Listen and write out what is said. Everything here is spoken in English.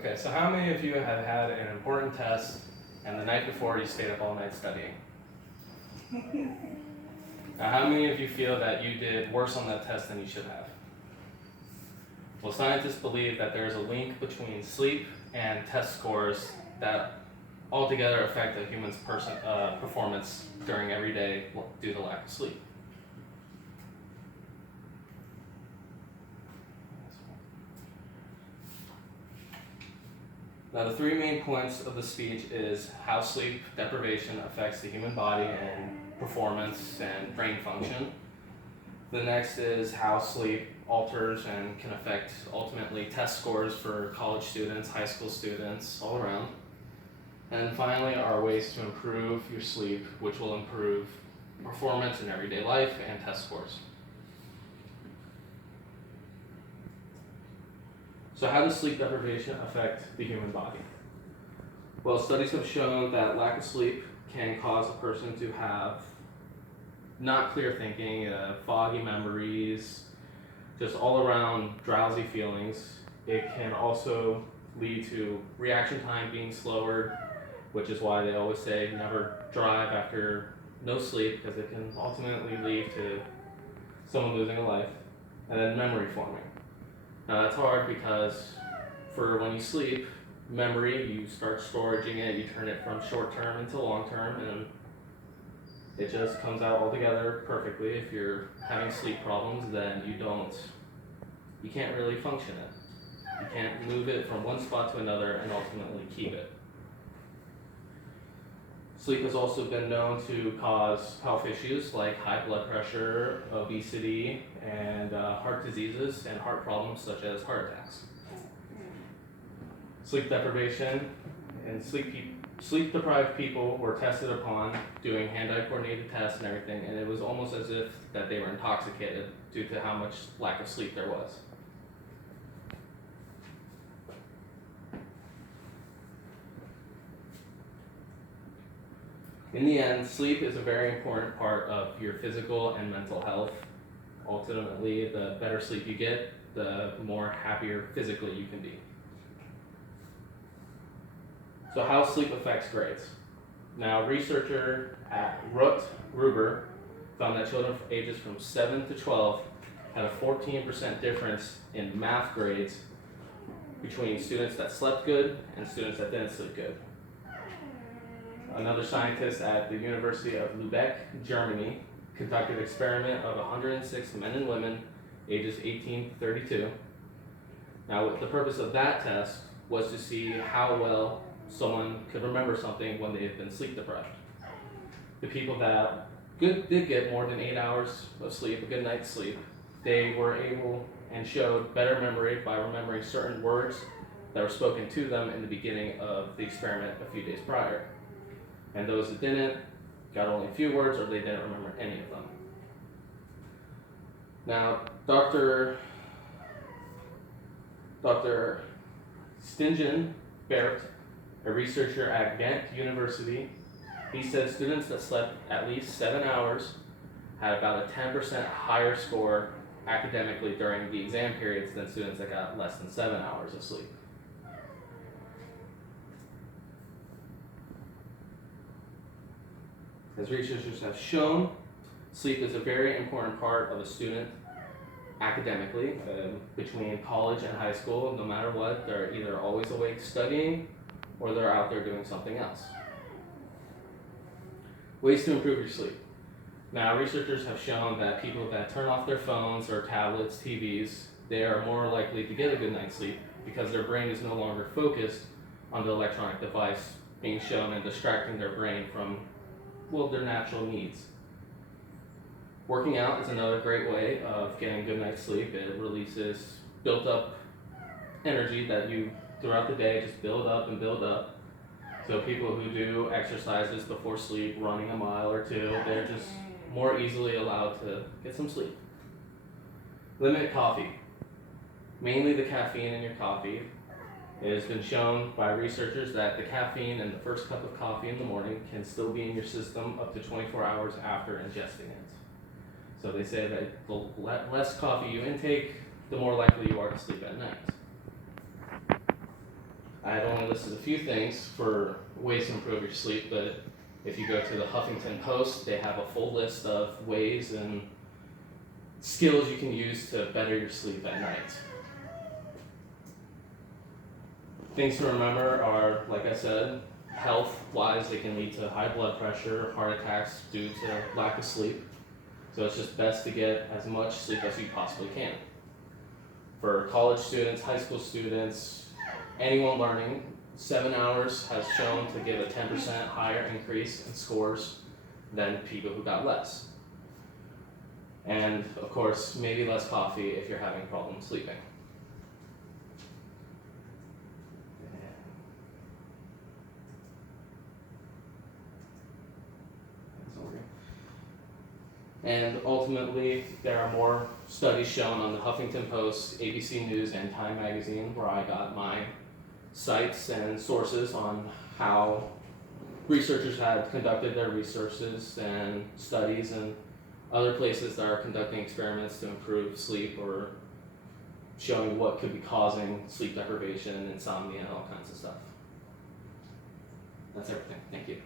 Okay, so how many of you have had an important test and the night before you stayed up all night studying? Now, how many of you feel that you did worse on that test than you should have? Well, scientists believe that there is a link between sleep and test scores that altogether affect a human's performance during every day due to lack of sleep. Now, the three main points of the speech is how sleep deprivation affects the human body and performance and brain function. The next is how sleep alters and can affect ultimately test scores for college students, high school students, all around. And finally are ways to improve your sleep, which will improve performance in everyday life and test scores. So how does sleep deprivation affect the human body? Well, studies have shown that lack of sleep can cause a person to have not clear thinking, foggy memories, just all around drowsy feelings. It can also lead to reaction time being slower, which is why they always say never drive after no sleep, because it can ultimately lead to someone losing a life. And then memory forming. Now that's hard because for when you sleep, memory, you start storing it, you turn it from short term into long term, and it just comes out all together perfectly. If you're having sleep problems, then you can't really function it. You can't move it from one spot to another and ultimately keep it. Sleep has also been known to cause health issues like high blood pressure, obesity, and heart diseases and heart problems such as heart attacks. Sleep deprivation and sleep-deprived people were tested upon doing hand-eye coordinated tests and everything, and it was almost as if that they were intoxicated due to how much lack of sleep there was. In the end, sleep is a very important part of your physical and mental health. Ultimately, the better sleep you get, the more happier physically you can be. So how sleep affects grades. Now, researcher at Ruth Gruber found that children ages from 7 to 12 had a 14% difference in math grades between students that slept good and students that didn't sleep good. Another scientist at the University of Lübeck, Germany, conducted an experiment of 106 men and women ages 18 to 32. Now, the purpose of that test was to see how well someone could remember something when they had been sleep deprived. The people that did get more than 8 hours of sleep, a good night's sleep, they were able and showed better memory by remembering certain words that were spoken to them in the beginning of the experiment a few days prior. And those that didn't got only a few words, or they didn't remember any of them. Now, Dr. Stingen Barrett, a researcher at Ghent University, he said students that slept at least 7 hours had about a 10% higher score academically during the exam periods than students that got less than 7 hours of sleep. As researchers have shown, sleep is a very important part of a student academically. Between college and high school, no matter what, they're either always awake studying or they're out there doing something else. Ways to improve your sleep. Now, researchers have shown that people that turn off their phones or tablets, TVs, they are more likely to get a good night's sleep because their brain is no longer focused on the electronic device being shown and distracting their brain from their natural needs. Working out is another great way of getting a good night's sleep. It releases built up energy that you throughout the day just build up and build up. So people who do exercises before sleep, running a mile or two, they're just more easily allowed to get some sleep. Limit coffee. Mainly the caffeine in your coffee. It has been shown by researchers that the caffeine in the first cup of coffee in the morning can still be in your system up to 24 hours after ingesting it. So they say that the less coffee you intake, the more likely you are to sleep at night. I had only listed a few things for ways to improve your sleep, but if you go to the Huffington Post, they have a full list of ways and skills you can use to better your sleep at night. Things to remember are, like I said, health-wise, they can lead to high blood pressure, heart attacks due to lack of sleep. So it's just best to get as much sleep as you possibly can. For college students, high school students, anyone learning, 7 hours has shown to give a 10% higher increase in scores than people who got less. And of course, maybe less coffee if you're having problems sleeping. And ultimately, there are more studies shown on the Huffington Post, ABC News, and Time Magazine, where I got my sites and sources on how researchers have conducted their researches and studies, and other places that are conducting experiments to improve sleep or showing what could be causing sleep deprivation, insomnia, and all kinds of stuff. That's everything. Thank you.